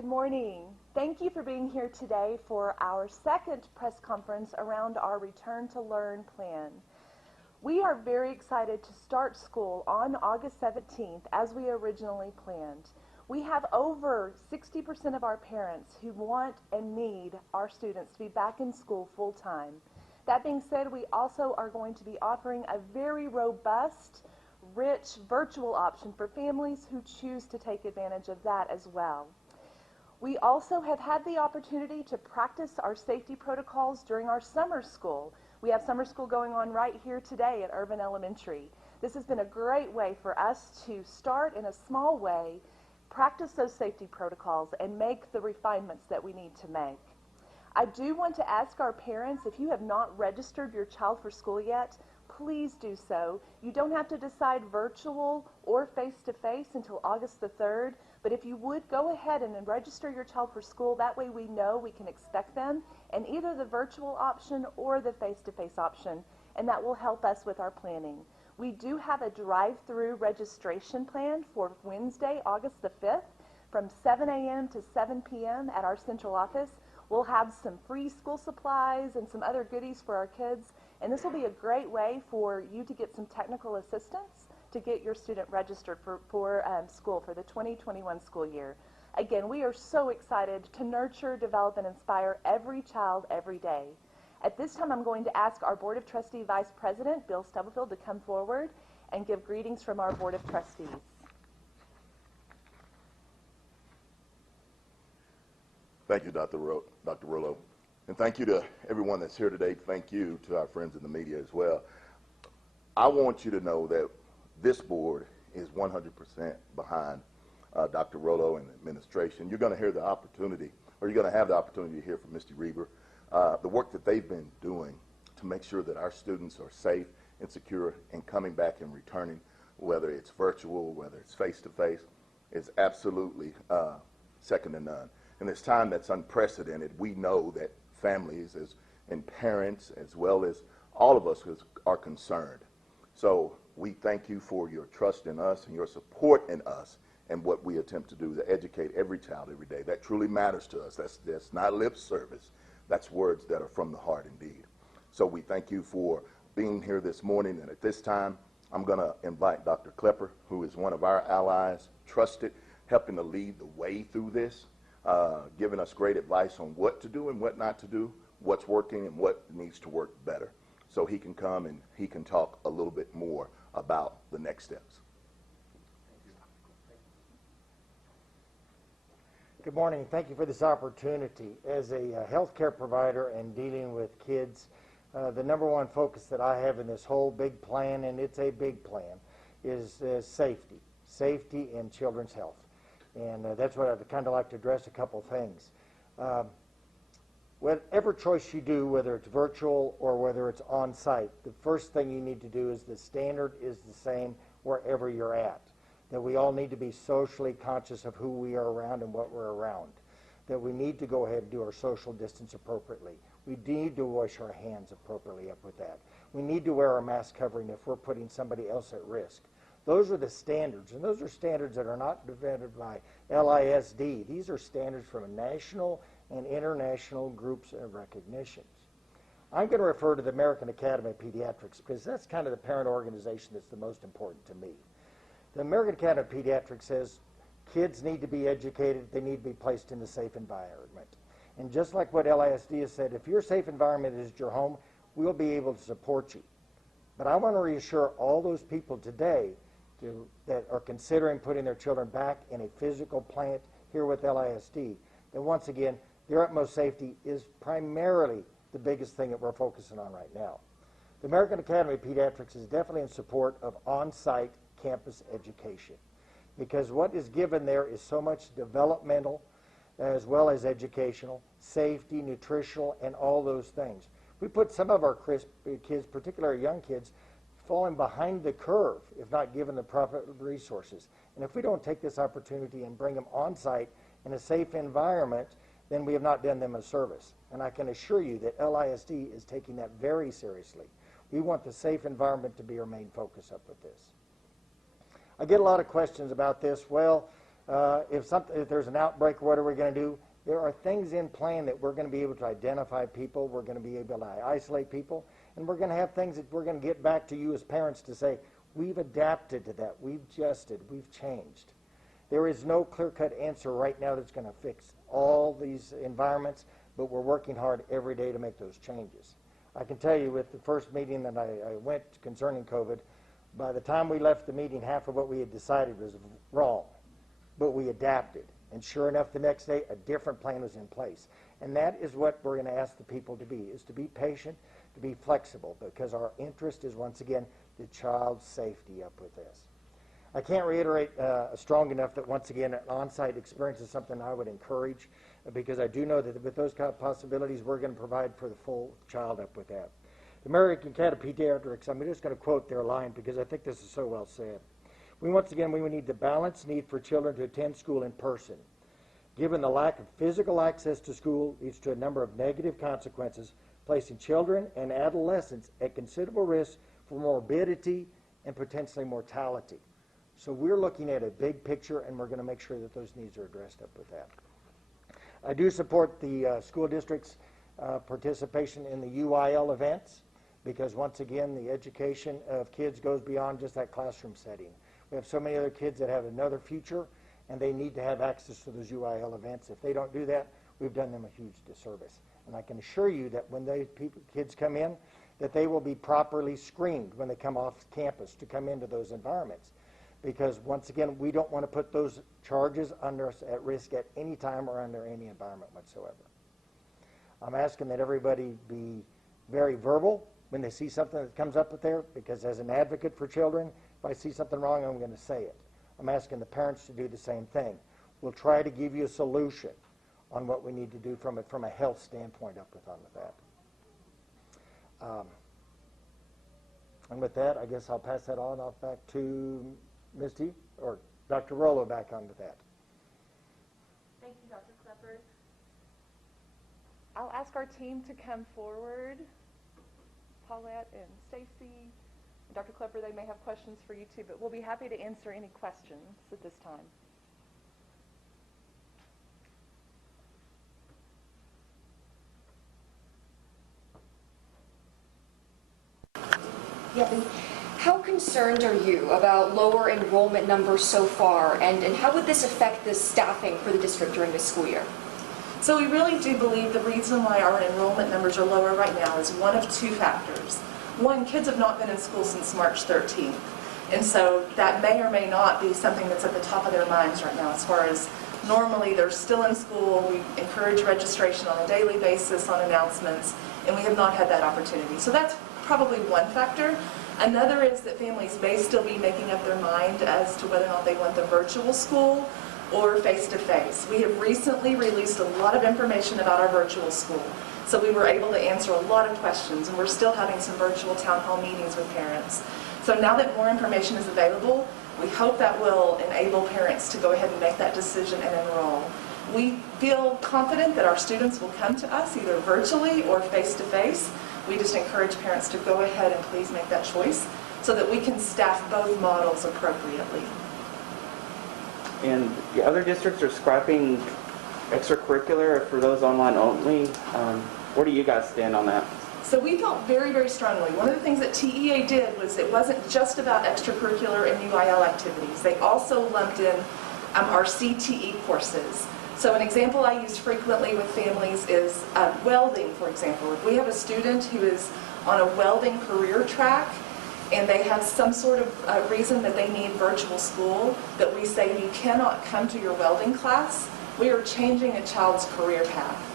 Good morning. Thank you for being here today for our second press conference around our Return to Learn plan. We are very excited to start school on August 17th as we originally planned. We have over 60% of our parents who want and need our students to be back in school full time. That being said, we also are going to be offering a very robust, rich virtual option for families who choose to take advantage of that as well. We also have had the opportunity to practice our safety protocols during our summer school. We have summer school going on right here today at Urban Elementary. This has been a great way for us to start in a small way, practice those safety protocols, and make the refinements that we need to make. I do want to ask our parents, if you have not registered your child for school yet, please do so. You don't have to decide virtual or face-to-face until August the 3rd, but if you would, go ahead and register your child for school. That way we know we can expect them in either the virtual option or the face-to-face option, and that will help us with our planning. We do have a drive-through registration plan for Wednesday, August the 5th, from 7 a.m. to 7 p.m. at our central office. We'll have some free school supplies and some other goodies for our kids, and this will be a great way for you to get some technical assistance to get your student registered for school for the 2021 school year. Again, we are so excited to nurture, develop, and inspire every child every day. At this time, I'm going to ask our Board of Trustee Vice President, Bill Stubblefield, to come forward and give greetings from our Board of Trustees. Thank you, Dr. Rollo. And thank you to everyone that's here today. Thank you to our friends in the media as well. I want you to know that this board is 100% behind Dr. Rollo and the administration. You're going to hear the opportunity, or you're going to have the opportunity to hear from Mr. Reber, the work that they've been doing to make sure that our students are safe and secure and coming back and returning, whether it's virtual, whether it's face-to-face, is absolutely second to none. In this time that's unprecedented, we know that families and parents, as well as all of us, are concerned. So we thank you for your trust in us and your support in us and what we attempt to do to educate every child every day. That truly matters to us. That's not lip service. That's words that are from the heart indeed. So we thank you for being here this morning. And at this time, I'm going to invite Dr. Klepper, who is one of our allies, trusted, helping to lead the way through this, giving us great advice on what to do and what not to do, what's working and what needs to work better. So he can come and he can talk a little bit more about the next steps. Good morning. Thank you for this opportunity. As a healthcare provider and dealing with kids, the number one focus that I have in this whole big plan, and it's a big plan, is safety in children's health. And that's what I'd kind of like to address a couple things. Whatever choice you do, whether it's virtual or whether it's on-site, the first thing you need to do is the standard is the same wherever you're at. That we all need to be socially conscious of who we are around and what we're around. That we need to go ahead and do our social distance appropriately. We need to wash our hands appropriately up with that. We need to wear our mask covering if we're putting somebody else at risk. Those are the standards, and those are standards that are not developed by LISD. These are standards from national and international groups of recognitions. I'm going to refer to the American Academy of Pediatrics because that's kind of the parent organization that's the most important to me. The American Academy of Pediatrics says kids need to be educated, they need to be placed in a safe environment. And just like what LISD has said, if your safe environment is your home, we'll be able to support you. But I want to reassure all those people today that are considering putting their children back in a physical plant here with LISD, that once again, their utmost safety is primarily the biggest thing that we're focusing on right now. The American Academy of Pediatrics is definitely in support of on-site campus education because what is given there is so much developmental as well as educational, safety, nutritional, and all those things. We put some of our kids, particularly young kids, falling behind the curve if not given the proper resources. And if we don't take this opportunity and bring them on-site in a safe environment, then we have not done them a service. And I can assure you that LISD is taking that very seriously. We want the safe environment to be our main focus up with this. I get a lot of questions about this. Well, If there's an outbreak, what are we going to do? There are things in plan that we're going to be able to identify people, we're going to be able to isolate people, and we're going to have things that we're going to get back to you as parents to say, we've adapted to that, we've adjusted, we've changed. There is no clear-cut answer right now that's going to fix all these environments, but we're working hard every day to make those changes. I can tell you with the first meeting that I went concerning COVID, by the time we left the meeting, half of what we had decided was wrong, but we adapted. And sure enough, the next day, a different plan was in place. And that is what we're going to ask the people to be, is to be patient, to be flexible, because our interest is, once again, the child's safety up with this. I can't reiterate strong enough that, once again, an on-site experience is something I would encourage, because I do know that with those kind of possibilities, we're going to provide for the full child up with that. The American Academy of Pediatrics, I'm just going to quote their line, because I think this is so well said. Once again, we need the balanced need for children to attend school in person. Given the lack of physical access to school leads to a number of negative consequences, placing children and adolescents at considerable risk for morbidity and potentially mortality. So we're looking at a big picture, and we're going to make sure that those needs are addressed up with that. I do support the school district's participation in the UIL events, because once again, the education of kids goes beyond just that classroom setting. We have so many other kids that have another future, and they need to have access to those UIL events. If they don't do that, we've done them a huge disservice. And I can assure you that when those kids come in, that they will be properly screened when they come off campus to come into those environments. Because once again, we don't want to put those charges under us at risk at any time or under any environment whatsoever. I'm asking that everybody be very verbal when they see something that comes up with there, because as an advocate for children, if I see something wrong, I'm going to say it. I'm asking the parents to do the same thing. We'll try to give you a solution on what we need to do from a health standpoint up with that. And with that, I guess I'll pass that on off back to Ms. T, or Dr. Rollo back on with that. Thank you, Dr. Clifford. I'll ask our team to come forward. Paulette and Stacy. Dr. Klepper, they may have questions for you too, but we'll be happy to answer any questions at this time. Yeah, how concerned are you about lower enrollment numbers so far, and how would this affect the staffing for the district during this school year? So we really do believe the reason why our enrollment numbers are lower right now is one of two factors. One, kids have not been in school since March 13th, and so that may or may not be something that's at the top of their minds right now, as far as normally they're still in school. We encourage registration on a daily basis on announcements, and we have not had that opportunity. So that's probably one factor. Another is that families may still be making up their mind as to whether or not they want the virtual school or face-to-face. We have recently released a lot of information about our virtual school. So we were able to answer a lot of questions, and we're still having some virtual town hall meetings with parents. So now that more information is available, we hope that will enable parents to go ahead and make that decision and enroll. We feel confident that our students will come to us either virtually or face-to-face. We just encourage parents to go ahead and please make that choice so that we can staff both models appropriately. And the other districts are scrapping extracurricular for those online only. Where do you guys stand on that? So we felt very, very strongly. One of the things that TEA did was it wasn't just about extracurricular and UIL activities. They also lumped in our CTE courses. So an example I use frequently with families is welding, for example. If we have a student who is on a welding career track and they have some sort of reason that they need virtual school, that we say you cannot come to your welding class, we are changing a child's career path.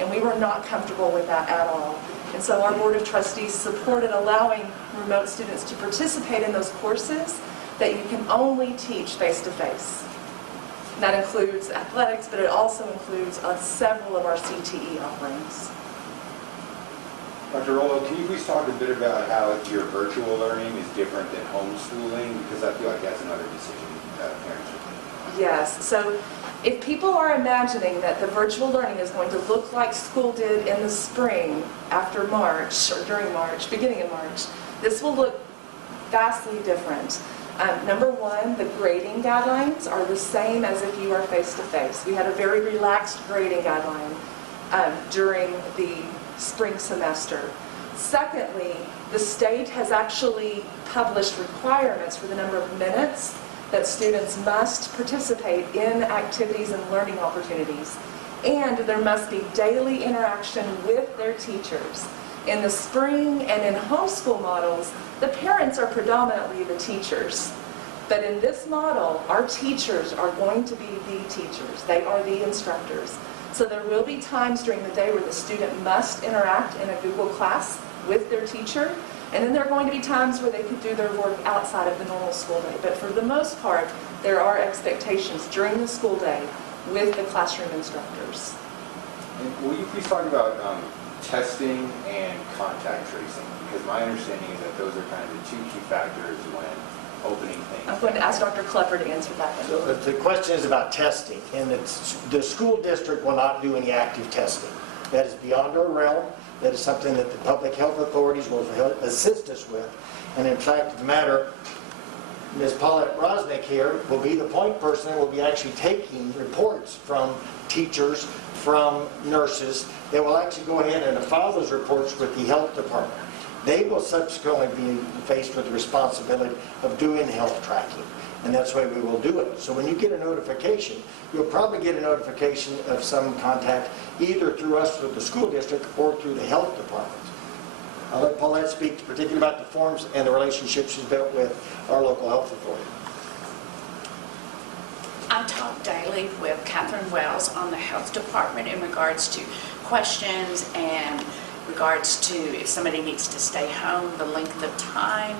And we were not comfortable with that at all. And so our Board of Trustees supported allowing remote students to participate in those courses that you can only teach face-to-face. That includes athletics, but it also includes several of our CTE offerings. Dr. Rollo, can you please talk a bit about how your virtual learning is different than homeschooling? Because I feel like that's another decision that parents should make. Yes. So if people are imagining that the virtual learning is going to look like school did in the spring after March, or during March, beginning of March, this will look vastly different. Number one, the grading guidelines are the same as if you are face-to-face. We had a very relaxed grading guideline during the spring semester. Secondly, the state has actually published requirements for the number of minutes that students must participate in activities and learning opportunities. And there must be daily interaction with their teachers. In the spring and in homeschool models, the parents are predominantly the teachers. But in this model, our teachers are going to be the teachers. They are the instructors. So there will be times during the day where the student must interact in a Google class with their teacher. And then there are going to be times where they could do their work outside of the normal school day. But for the most part, there are expectations during the school day with the classroom instructors. And will you please talk about testing and contact tracing? Because my understanding is that those are kind of the two key factors when opening things. I'm going to ask Dr. Klepper to answer that one. So the question is about testing, and the school district will not do any active testing. That is beyond our realm. That is something that the public health authorities will assist us with. And in fact of the matter, Ms. Paulette Rosnick here will be the point person and will be actually taking reports from teachers, from nurses. They will actually go ahead and file those reports with the health department. They will subsequently be faced with the responsibility of doing health tracking, and that's why we will do it. So when you get a notification, you'll probably get a notification of some contact either through us with the school district or through the health department. I'll let Paulette speak particularly about the forms and the relationship she's built with our local health authority. I talk daily with Catherine Wells on the health department in regards to questions and regards to if somebody needs to stay home, the length of time,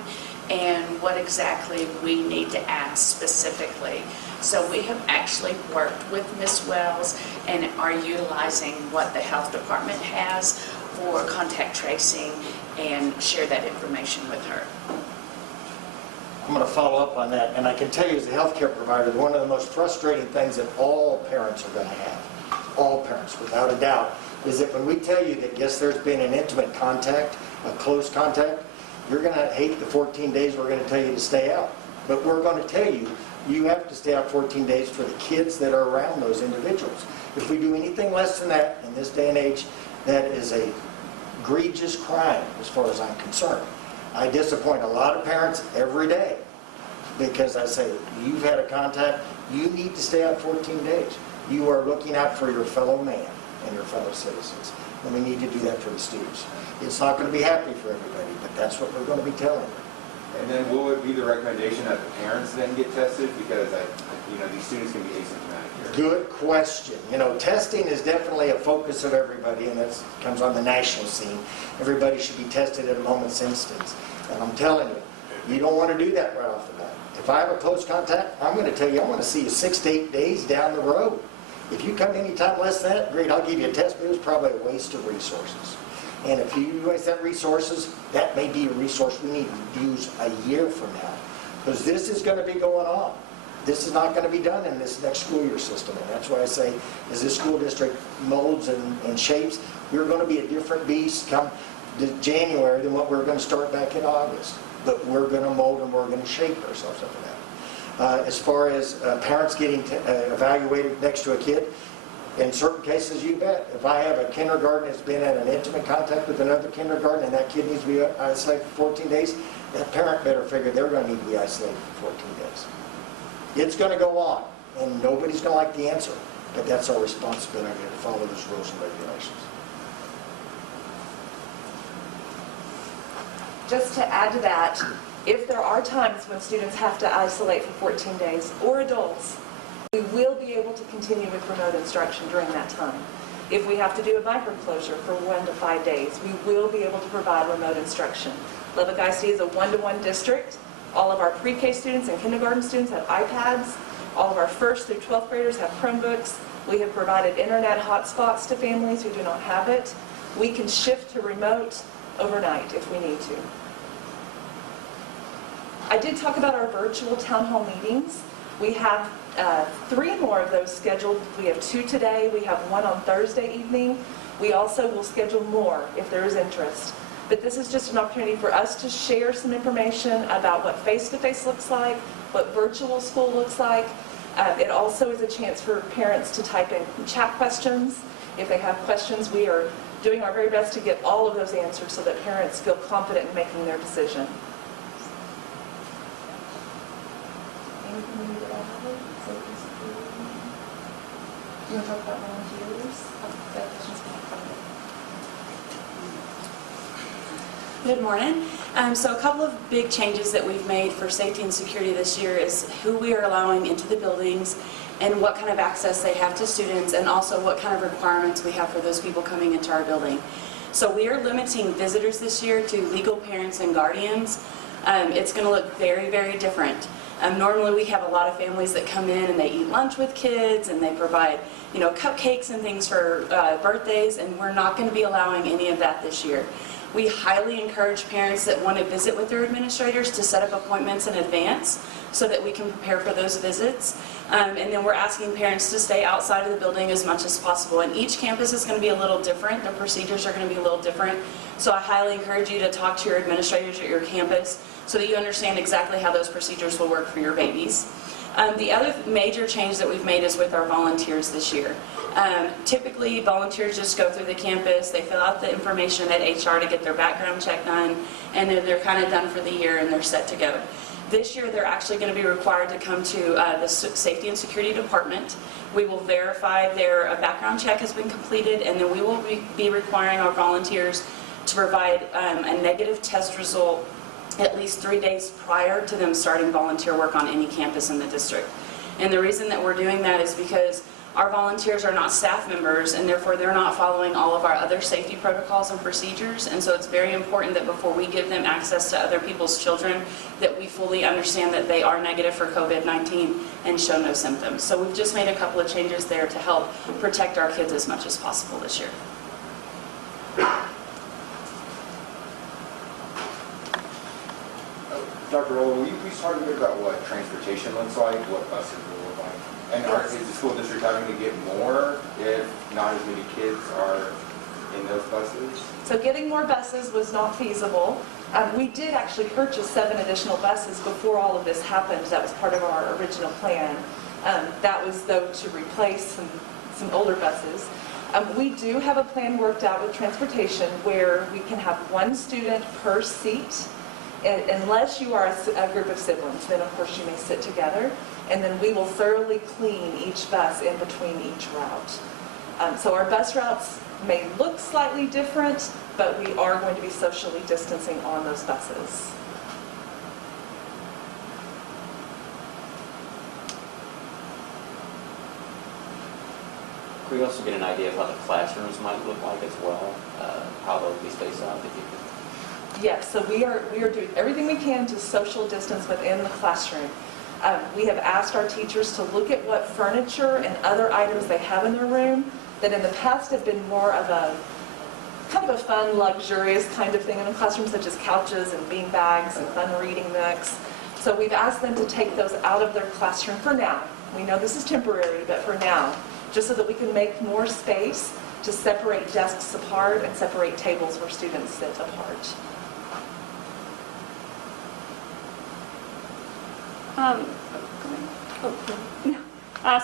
and what exactly we need to ask specifically. So we have actually worked with Ms. Wells and are utilizing what the health department has for contact tracing and share that information with her. I'm going to follow up on that, and I can tell you as a healthcare provider, one of the most frustrating things that all parents are going to have, all parents without a doubt, is that when we tell you that yes, there's been an intimate contact, a close contact, you're going to hate the 14 days we're going to tell you to stay out. But we're going to tell you, you have to stay out 14 days for the kids that are around those individuals. If we do anything less than that in this day and age, that is a egregious crime as far as I'm concerned. I disappoint a lot of parents every day because I say, you've had a contact, you need to stay out 14 days. You are looking out for your fellow man and your fellow citizens. And we need to do that for the students. It's not going to be happy for everybody, but that's what we're going to be telling them. And then will it be the recommendation that the parents then get tested? Because these students can be asymptomatic here. Good question. Testing is definitely a focus of everybody, and that comes on the national scene. Everybody should be tested at a moment's instance. And I'm telling you, you don't want to do that right off the bat. If I have a close contact, I'm going to tell you, I want to see you 6 to 8 days down the road. If you come any time less than that, great, I'll give you a test, but it was probably a waste of resources. And if you waste that resources, that may be a resource we need to use a year from now. Because this is going to be going on. This is not going to be done in this next school year system. And that's why I say, as this school district molds and shapes, we're going to be a different beast come January than what we're going to start back in August. But we're going to mold and we're going to shape ourselves up to that. As far as parents getting evaluated next to a kid, in certain cases, you bet. If I have a kindergarten that's been in an intimate contact with another kindergarten and that kid needs to be isolated for 14 days, that parent better figure they're going to need to be isolated for 14 days. It's going to go on, and nobody's going to like the answer, but that's our responsibility to follow those rules and regulations. Just to add to that, if there are times when students have to isolate for 14 days, or adults, we will be able to continue with remote instruction during that time. If we have to do a microclosure for 1 to 5 days, we will be able to provide remote instruction. Lubbock ISD is a one-to-one district. All of our pre-K students and kindergarten students have iPads. All of our 1st through 12th graders have Chromebooks. We have provided internet hotspots to families who do not have it. We can shift to remote overnight if we need to. I did talk about our virtual town hall meetings. We have 3 more of those scheduled. We have 2 today. We have 1 on Thursday evening. We also will schedule more if there is interest. But this is just an opportunity for us to share some information about what face-to-face looks like, what virtual school looks like. It also is a chance for parents to type in chat questions. If they have questions, we are doing our very best to get all of those answered so that parents feel confident in making their decision. Anything we need to add? You want to talk about volunteers? Good morning. So a couple of big changes that we've made for safety and security this year is who we are allowing into the buildings and what kind of access they have to students, and also what kind of requirements we have for those people coming into our building. So we are limiting visitors this year to legal parents and guardians. It's going to look very, very different. Normally we have a lot of families that come in and they eat lunch with kids and they provide, cupcakes and things for birthdays, and we're not going to be allowing any of that this year. We highly encourage parents that want to visit with their administrators to set up appointments in advance so that we can prepare for those visits. And then we're asking parents to stay outside of the building as much as possible. And each campus is going to be a little different. The procedures are going to be a little different. So I highly encourage you to talk to your administrators at your campus so that you understand exactly how those procedures will work for your babies. The other major change that we've made is with our volunteers this year. Typically, volunteers just go through the campus, they fill out the information at HR to get their background check done, and then they're kind of done for the year and they're set to go. This year, they're actually going to be required to come to the Safety and Security Department. We will verify their background check has been completed, and then we will be requiring our volunteers to provide a negative test result at least 3 days prior to them starting volunteer work on any campus in the district. And the reason that we're doing that is because our volunteers are not staff members, and therefore they're not following all of our other safety protocols and procedures. And so it's very important that before we give them access to other people's children, that we fully understand that they are negative for COVID-19 and show no symptoms. So we've just made a couple of changes there to help protect our kids as much as possible this year. Dr. Rowland, will you please talk a bit about what transportation looks like, what buses will look like? And is the school district having to get more if not as many kids are in those buses? So getting more buses was not feasible. We did actually purchase 7 additional buses before all of this happened. That was part of our original plan. That was, though, to replace some older buses. We do have a plan worked out with transportation where we can have 1 student per seat. Unless you are a group of siblings, then of course you may sit together, and then we will thoroughly clean each bus in between each route. So our bus routes may look slightly different, but we are going to be socially distancing on those buses. Could we also get an idea of how the classrooms might look like as well? How they'll be spaced out? Yes, so we are doing everything we can to social distance within the classroom. We have asked our teachers to look at what furniture and other items they have in their room that in the past have been more of a kind of a fun, luxurious kind of thing in the classroom, such as couches and bean bags and fun reading nooks. So we've asked them to take those out of their classroom for now. We know this is temporary, but for now, just so that we can make more space to separate desks apart and separate tables where students sit apart.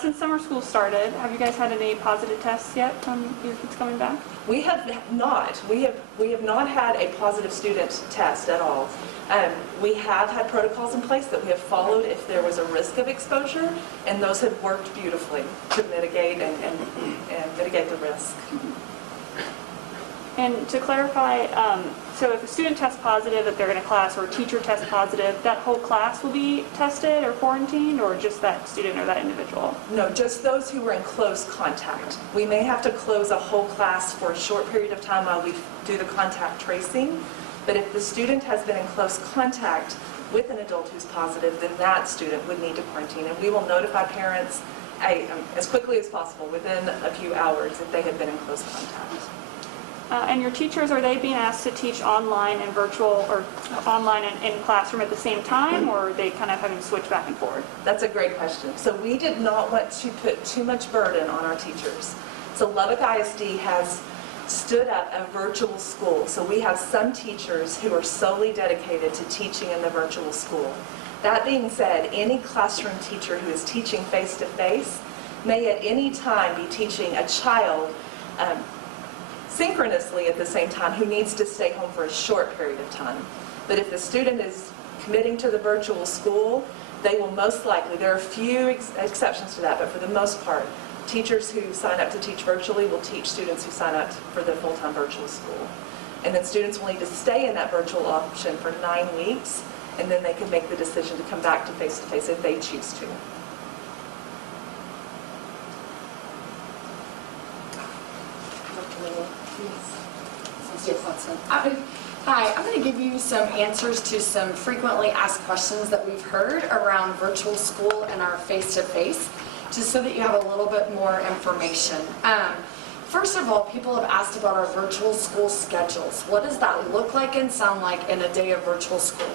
Since summer school started, have you guys had any positive tests yet from your kids coming back? We have not. We have not had a positive student test at all. We have had protocols in place that we have followed if there was a risk of exposure, and those have worked beautifully to mitigate and mitigate the risk. And to clarify, so if a student tests positive, if they're in a class, or a teacher tests positive, that whole class will be tested or quarantined, or just that student or that individual? No, just those who were in close contact. We may have to close a whole class for a short period of time while we do the contact tracing, but if the student has been in close contact with an adult who's positive, then that student would need to quarantine, and we will notify parents as quickly as possible, within a few hours, if they have been in close contact. And your teachers, are they being asked to teach online and virtual, or online and in classroom at the same time, or are they kind of having to switch back and forth? That's a great question. So we did not want to put too much burden on our teachers. So Lubbock ISD has stood up a virtual school. So we have some teachers who are solely dedicated to teaching in the virtual school. That being said, any classroom teacher who is teaching face-to-face may at any time be teaching a child synchronously at the same time who needs to stay home for a short period of time. But if the student is committing to the virtual school, they will most likely, there are a few exceptions to that, but for the most part, teachers who sign up to teach virtually will teach students who sign up for the full-time virtual school. And then students will need to stay in that virtual option for 9 weeks, and then they can make the decision to come back to face-to-face if they choose to. Hi, I'm going to give you some answers to some frequently asked questions that we've heard around virtual school and our face-to-face, just so that you have a little bit more information. First of all, people have asked about our virtual school schedules. What does that look like and sound like in a day of virtual school?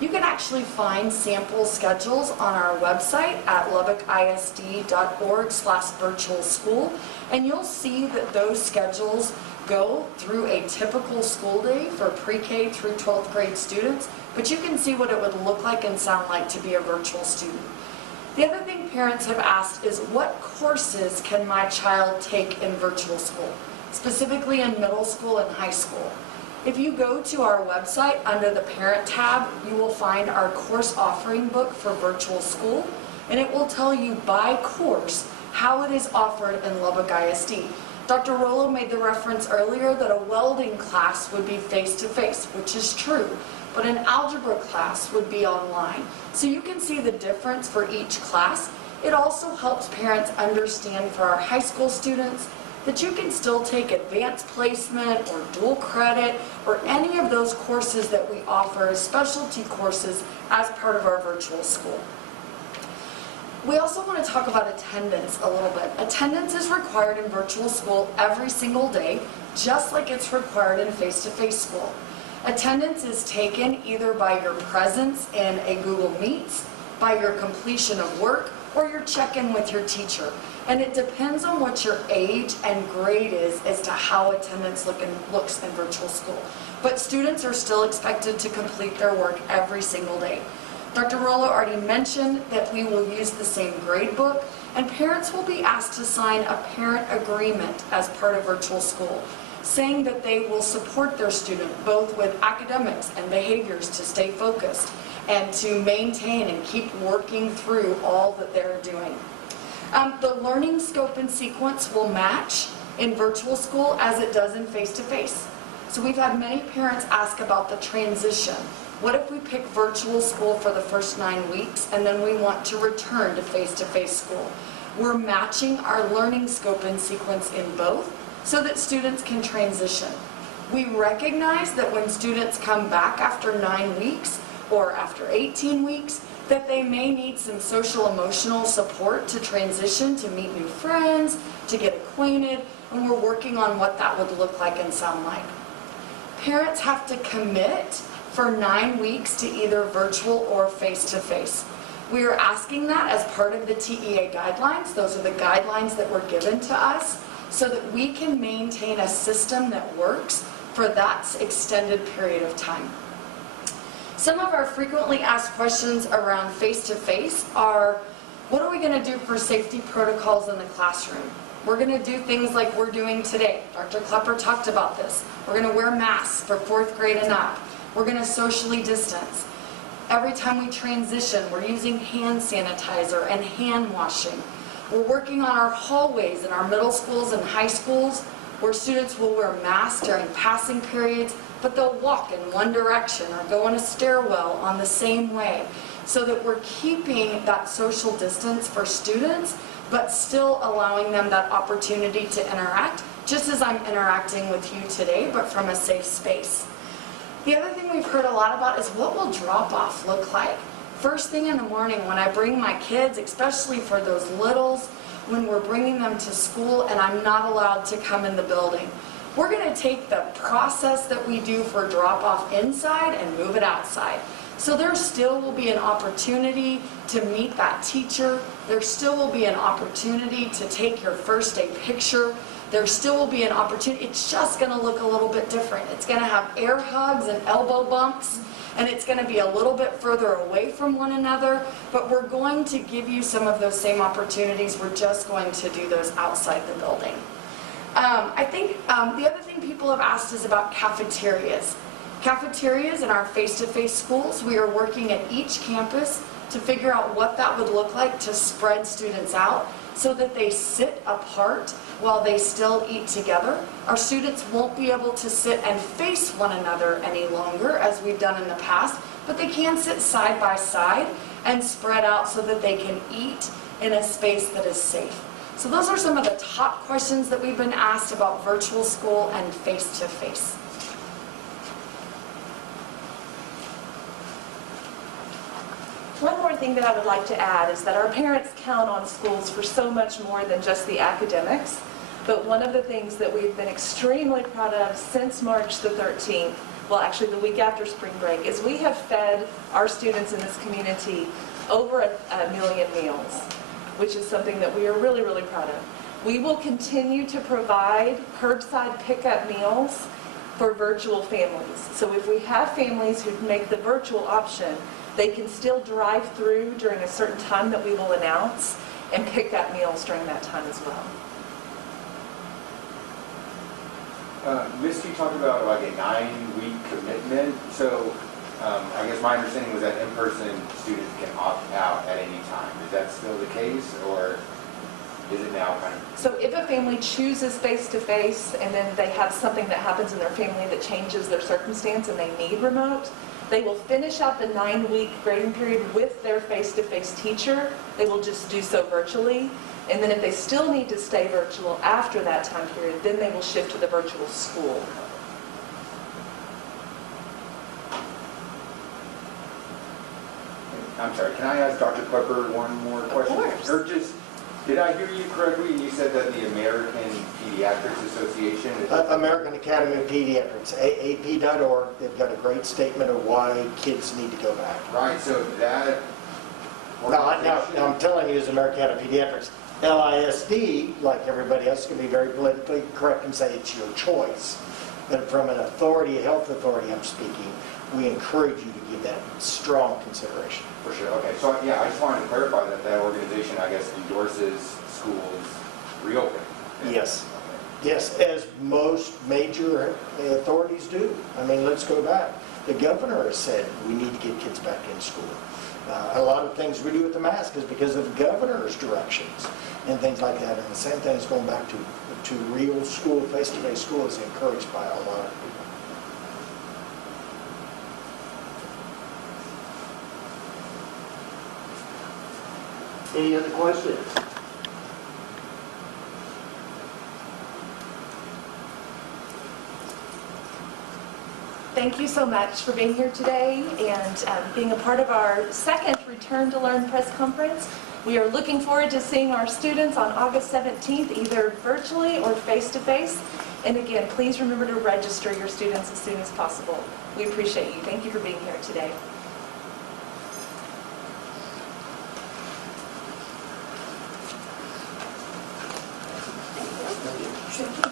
You can actually find sample schedules on our website at lubbockisd.org/virtual school, and you'll see that those schedules go through a typical school day for pre-K through 12th grade students, but you can see what it would look like and sound like to be a virtual student. The other thing parents have asked is, what courses can my child take in virtual school, specifically in middle school and high school? If you go to our website under the Parent tab, you will find our course offering book for virtual school, and it will tell you by course how it is offered in Lubbock ISD. Dr. Rollo made the reference earlier that a welding class would be face-to-face, which is true, but an algebra class would be online. So you can see the difference for each class. It also helps parents understand for our high school students that you can still take advanced placement or dual credit or any of those courses that we offer as specialty courses as part of our virtual school. We also want to talk about attendance a little bit. Attendance is required in virtual school every single day, just like it's required in face-to-face school. Attendance is taken either by your presence in a Google Meets, by your completion of work, or your check-in with your teacher. And it depends on what your age and grade is as to how attendance looks in virtual school. But students are still expected to complete their work every single day. Dr. Rollo already mentioned that we will use the same grade book, and parents will be asked to sign a parent agreement as part of virtual school, saying that they will support their student both with academics and behaviors to stay focused and to maintain and keep working through all that they're doing. The learning scope and sequence will match in virtual school as it does in face-to-face. So we've had many parents ask about the transition. What if we pick virtual school for the first 9 weeks and then we want to return to face-to-face school? We're matching our learning scope and sequence in both so that students can transition. We recognize that when students come back after 9 weeks or after 18 weeks, that they may need some social emotional support to transition, to meet new friends, to get acquainted, and we're working on what that would look like and sound like. Parents have to commit for 9 weeks to either virtual or face-to-face. We are asking that as part of the TEA guidelines. Those are the guidelines that were given to us so that we can maintain a system that works for that extended period of time. Some of our frequently asked questions around face-to-face are, what are we going to do for safety protocols in the classroom? We're going to do things like we're doing today. Dr. Klepper talked about this. We're going to wear masks for 4th grade and up. We're going to socially distance. Every time we transition, we're using hand sanitizer and hand washing. We're working on our hallways in our middle schools and high schools where students will wear masks during passing periods, but they'll walk in one direction or go in a stairwell on the same way so that we're keeping that social distance for students, but still allowing them that opportunity to interact, just as I'm interacting with you today, but from a safe space. The other thing we've heard a lot about is, what will drop-off look like? First thing in the morning when I bring my kids, especially for those littles, when we're bringing them to school and I'm not allowed to come in the building. We're going to take the process that we do for drop-off inside and move it outside. So there still will be an opportunity to meet that teacher. There still will be an opportunity to take your first day picture. There still will be an opportunity. It's just going to look a little bit different. It's going to have air hugs and elbow bumps, and it's going to be a little bit further away from one another, but we're going to give you some of those same opportunities. We're just going to do those outside the building. I think the other thing people have asked is about cafeterias. Cafeterias in our face-to-face schools, we are working at each campus to figure out what that would look like to spread students out so that they sit apart while they still eat together. Our students won't be able to sit and face one another any longer as we've done in the past, but they can sit side by side and spread out so that they can eat in a space that is safe. So those are some of the top questions that we've been asked about virtual school and face-to-face. One more thing that I would like to add is that our parents count on schools for so much more than just the academics. But one of the things that we've been extremely proud of since March the 13th, well actually the week after spring break, is we have fed our students in this community over a million meals, which is something that we are really, really proud of. We will continue to provide curbside pickup meals for virtual families. So if we have families who make the virtual option, they can still drive through during a certain time that we will announce and pick up meals during that time as well. Miss, you talked about like a 9-week commitment. So I guess my understanding was that in-person students can opt out at any time. Is that still the case, or is it now kind of? So if a family chooses face-to-face and then they have something that happens in their family that changes their circumstance and they need remote, they will finish out the 9-week grading period with their face-to-face teacher. They will just do so virtually. And then if they still need to stay virtual after that time period, then they will shift to the virtual school. I'm sorry, can I ask Dr. Klepper one more question? Of course. Or just, did I hear you correctly? You said that the American Pediatrics Association is... American Academy of Pediatrics, AAP.org, they've got a great statement of why kids need to go back. Right, so that... Now, I'm telling you, as American Academy of Pediatrics, LISD, like everybody else, can be very politically correct and say it's your choice. But from an authority, a health authority I'm speaking, we encourage you to give that strong consideration. For sure, okay. So, yeah, I just wanted to clarify that that organization, I guess, endorses schools reopening. Yes. Yes, as most major authorities do. I mean, let's go back. The governor has said we need to get kids back in school. A lot of things we do with the mask is because of the governor's directions and things like that. And the same thing is going back to real school, face-to-face school is encouraged by a lot of people. Any other questions? Thank you so much for being here today and being a part of our second Return to Learn press conference. We are looking forward to seeing our students on August 17th, either virtually or face-to-face. And again, please remember to register your students as soon as possible. We appreciate you. Thank you for being here today. Thank you.